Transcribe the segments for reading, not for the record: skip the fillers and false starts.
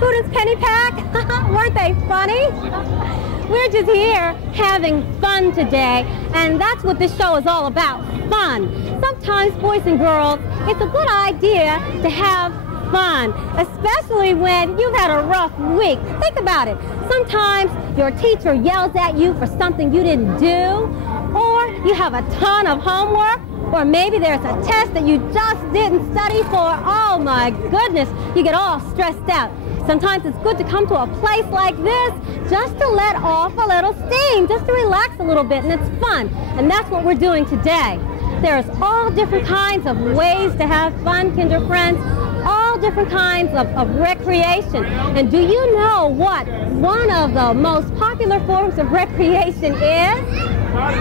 Prudence Pennypack? Weren't they funny? We're just here having fun today, and that's what this show is all about, fun. Sometimes, boys and girls, it's a good idea to have fun, especially when you've had a rough week. Think about it. Sometimes your teacher yells at you for something you didn't do, or you have a ton of homework, or maybe there's a test that you just didn't study for. Oh my goodness, you get all stressed out. Sometimes it's good to come to a place like this just to let off a little steam, just to relax a little bit, and it's fun. And that's what we're doing today. There's all different kinds of ways to have fun, kinder friends, all different kinds of recreation. And do you know what one of the most popular forms of recreation is?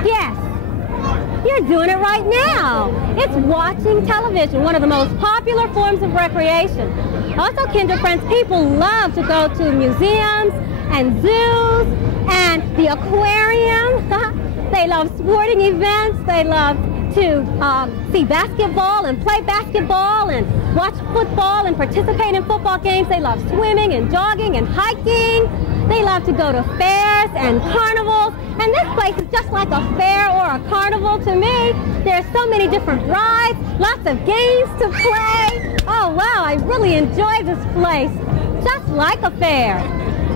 Yes. You're doing it right now. It's watching television, one of the most popular forms of recreation. Also, kinder friends, people love to go to museums and zoos and the aquarium. They love sporting events. They love to see basketball and play basketball and watch football and participate in football games. They love swimming and jogging and hiking. They love to go to fairs and carnivals. And this place is just like a fair or a carnival to me. There's so many different rides, lots of games to play. Oh, wow, I really enjoy this place. Just like a fair.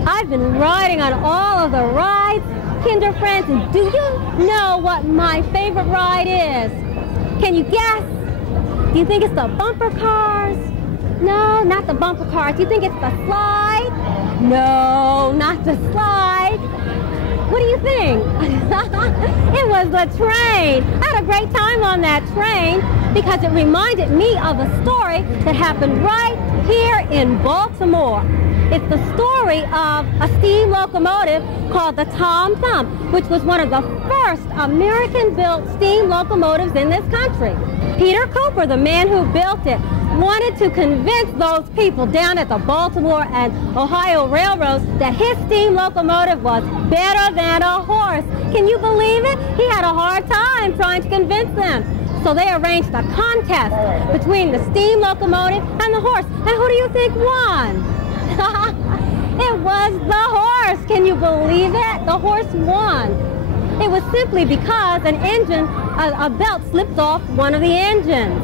I've been riding on all of the rides, kinder friends, and do you know what my favorite ride is? Can you guess? Do you think it's the bumper cars? No, not the bumper cars. Do you think it's the slide? No, not the slide. What do you think? It was the train. I had a great time on that train because it reminded me of a story that happened right here in Baltimore. It's the story of a steam locomotive called the Tom Thumb, which was one of the first American-built steam locomotives in this country. Peter Cooper, the man who built it, wanted to convince those people down at the Baltimore and Ohio Railroad that his steam locomotive was better than a horse. Can you believe it? He had a hard time trying to convince them. So they arranged a contest between the steam locomotive and the horse. And who do you think won? It was the horse. Can you believe it? The horse won. It was simply because an engine, a belt slipped off one of the engines.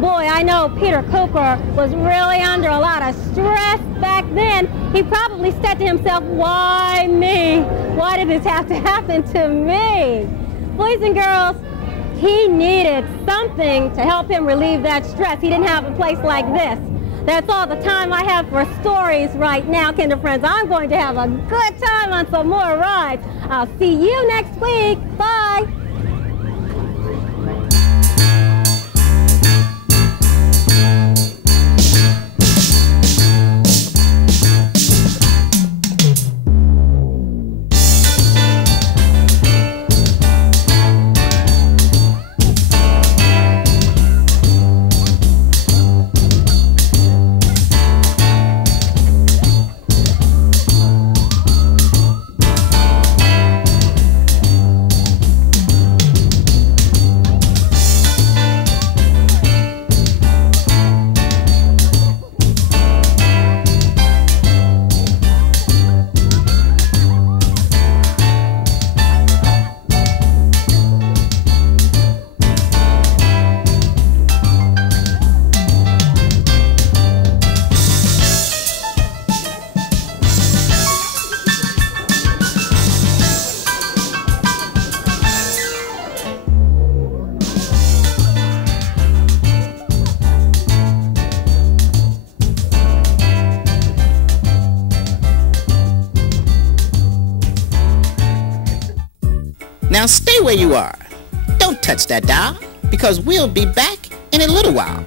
Boy, I know Peter Cooper was really under a lot of stress back then. He probably said to himself, why me? Why did this have to happen to me? Boys and girls, he needed something to help him relieve that stress. He didn't have a place like this. That's all the time I have for stories right now, kinder friends. I'm going to have a good time on some more rides. I'll see you next week. Bye. Now stay where you are. Don't touch that dial, because we'll be back in a little while.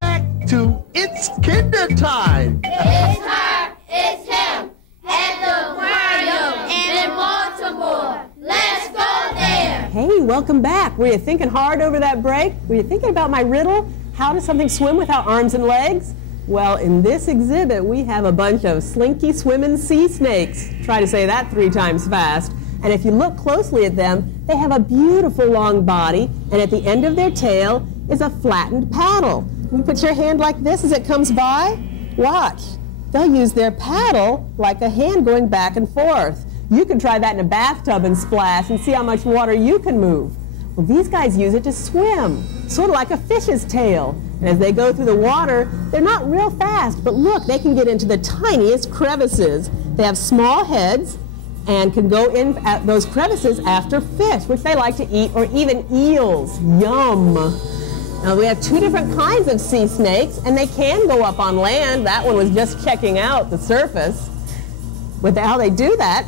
Back to It's Kindertime. It's her, it's him, at the aquarium in Baltimore. Let's go there. Hey, welcome back. Were you thinking hard over that break? Were you thinking about my riddle? How does something swim without arms and legs? Well, in this exhibit, we have a bunch of slinky swimming sea snakes. Try to say that 3 times fast. And if you look closely at them, they have a beautiful long body, and at the end of their tail is a flattened paddle. You put your hand like this as it comes by, Watch. They'll use their paddle like a hand going back and forth. You can try that in a bathtub and splash and see how much water you can move. Well, these guys use it to swim, sort of like a fish's tail. And as they go through the water, they're not real fast, but look, they can get into the tiniest crevices. They have small heads and can go in at those crevices after fish, which they like to eat, or even eels. Yum! Now, we have two different kinds of sea snakes, and they can go up on land. That one was just checking out the surface. But how they do that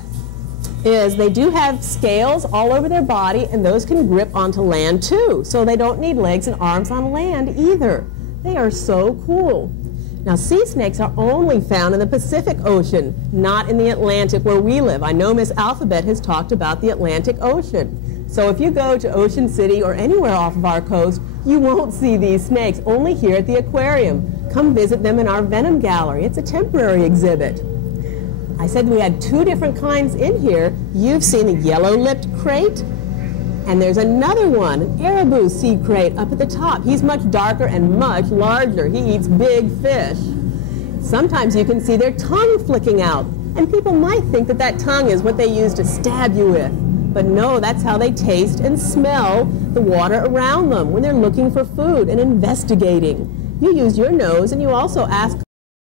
is they do have scales all over their body, and those can grip onto land too. So they don't need legs and arms on land either. They are so cool. Now, sea snakes are only found in the Pacific Ocean, not in the Atlantic where we live. I know Miss Alphabet has talked about the Atlantic Ocean. So if you go to Ocean City or anywhere off of our coast, you won't see these snakes, only here at the aquarium. Come visit them in our Venom Gallery. It's a temporary exhibit. I said we had two different kinds in here. You've seen the yellow-lipped crate, and there's another one, an Araboo sea crate up at the top. He's much darker and much larger. He eats big fish. Sometimes you can see their tongue flicking out, and people might think that that tongue is what they use to stab you with. But no, that's how they taste and smell the water around them when they're looking for food and investigating. You use your nose, and you also ask